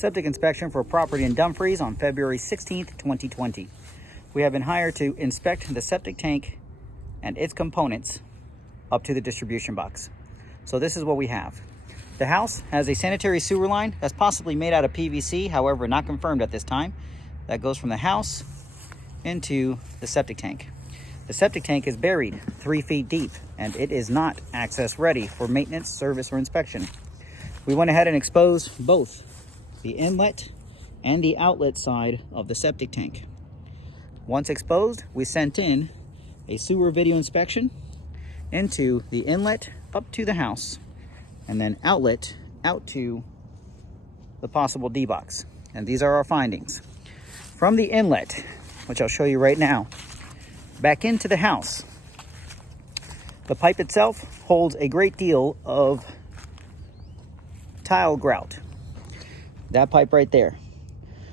Septic inspection for a property in Dumfries on February 16th, 2020. We have been hired to inspect the septic tank and its components up to the distribution box. So this is what we have. The house has a sanitary sewer line that's possibly made out of PVC, however, not confirmed at this time. That goes from the house into the septic tank. The septic tank is buried 3 feet deep, and it is not access ready for maintenance, service, or inspection. We went ahead and exposed both the inlet and the outlet side of the septic tank. Once exposed, we sent in a sewer video inspection into the inlet up to the house, and then outlet out to the possible D-box. And these are our findings. From the inlet, which I'll show you right now, back into the house, the pipe itself holds a great deal of tile grout. That pipe right there.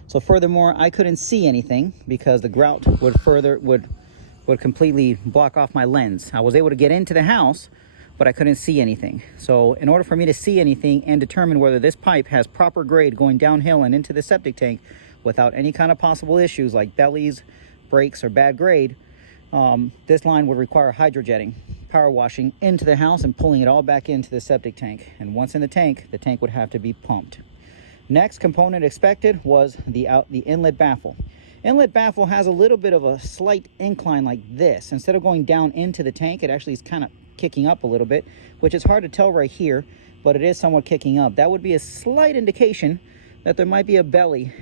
So furthermore, I couldn't see anything because the grout would completely block off my lens. I was able to get into the house, but I couldn't see anything. So in order for me to see anything and determine whether this pipe has proper grade going downhill and into the septic tank without any kind of possible issues like bellies, breaks, or bad grade, this line would require hydrojetting, power washing into the house and pulling it all back into the septic tank. And once in the tank would have to be pumped. Next component expected was the inlet baffle. Inlet baffle has a little bit of a slight incline like this. Instead of going down into the tank, it actually is kind of kicking up a little bit, which is hard to tell right here, but it is somewhat kicking up. That would be a slight indication that there might be a belly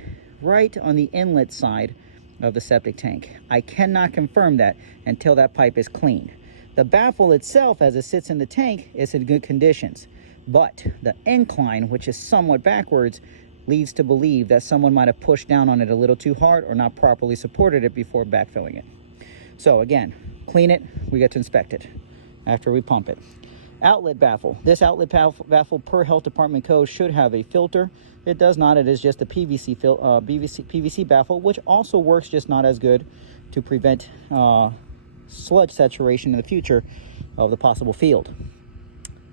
right on the inlet side of the septic tank. I cannot confirm that until that pipe is cleaned. The baffle itself, as it sits in the tank, is in good conditions. But the incline, which is somewhat backwards, leads to believe that someone might have pushed down on it a little too hard or not properly supported it before backfilling it. So again, clean it, we get to inspect it after we pump it. Outlet baffle. This outlet baffle per health department code should have a filter. It does not. It is just a PVC baffle, which also works just not as good to prevent sludge saturation in the future of the possible field.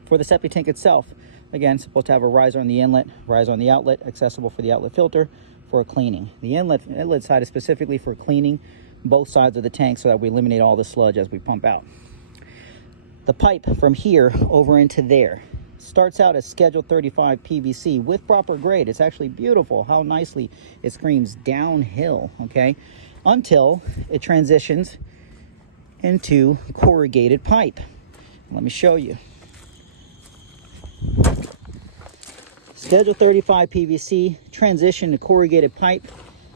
For the septic tank itself, again, supposed to have a riser on the inlet, riser on the outlet, accessible for the outlet filter for cleaning. The inlet side is specifically for cleaning both sides of the tank so that we eliminate all the sludge as we pump out. The pipe from here over into there starts out as Schedule 35 PVC with proper grade. It's actually beautiful how nicely it screams downhill, okay, until it transitions into corrugated pipe. Let me show you. Schedule 35 PVC, transition to corrugated pipe,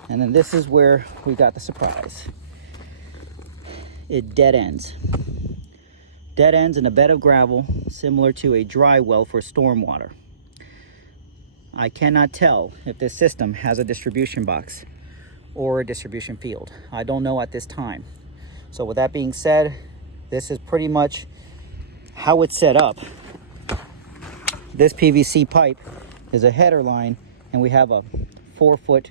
and then this is where we got the surprise. It dead ends. Dead ends in a bed of gravel, similar to a dry well for stormwater. I cannot tell if this system has a distribution box or a distribution field. I don't know at this time. So with that being said, this is pretty much how it's set up. This PVC pipe is a header line, and we have a 4-foot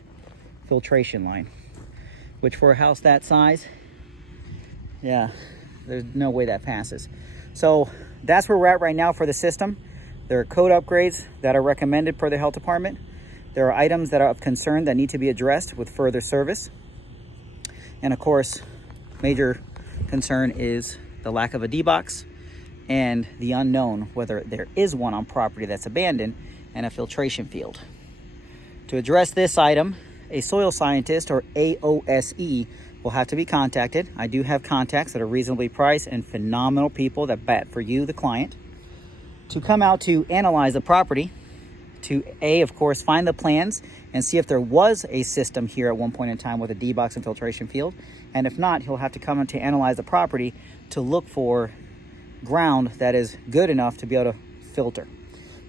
filtration line, which for a house that size, yeah, there's no way that passes. So that's where we're at right now for the system. There are code upgrades that are recommended per the health department. There are items that are of concern that need to be addressed with further service. And of course, major concern is the lack of a D-box and the unknown whether there is one on property that's abandoned and a filtration field. To address this item, a soil scientist or AOSE will have to be contacted. I do have contacts that are reasonably priced and phenomenal people that bat for you, the client, to come out to analyze the property, to of course, find the plans and see if there was a system here at one point in time with a D-box and filtration field. And if not, he'll have to come in to analyze the property to look for ground that is good enough to be able to filter.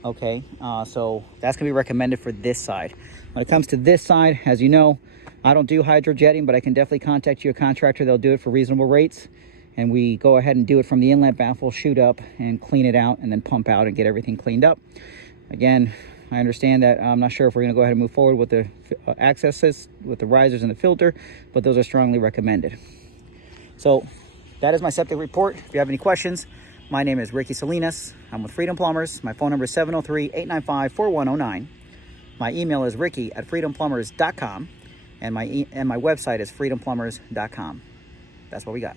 Okay, so that's gonna be recommended for this side. When it comes to this side, as you know, I don't do hydrojetting, but I can definitely contact you a contractor. They'll do it for reasonable rates, and we go ahead and do it from the inlet baffle, shoot up and clean it out, and then pump out and get everything cleaned up. Again, I understand that I'm not sure if we're going to go ahead and move forward with the accesses, with the risers and the filter, but those are strongly recommended. So that is my septic report. If you have any questions, my name is Ricky Salinas. I'm with Freedom Plumbers. My phone number is 703-895-4109. My email is ricky@freedomplumbers.com, and my website is freedomplumbers.com. That's what we got.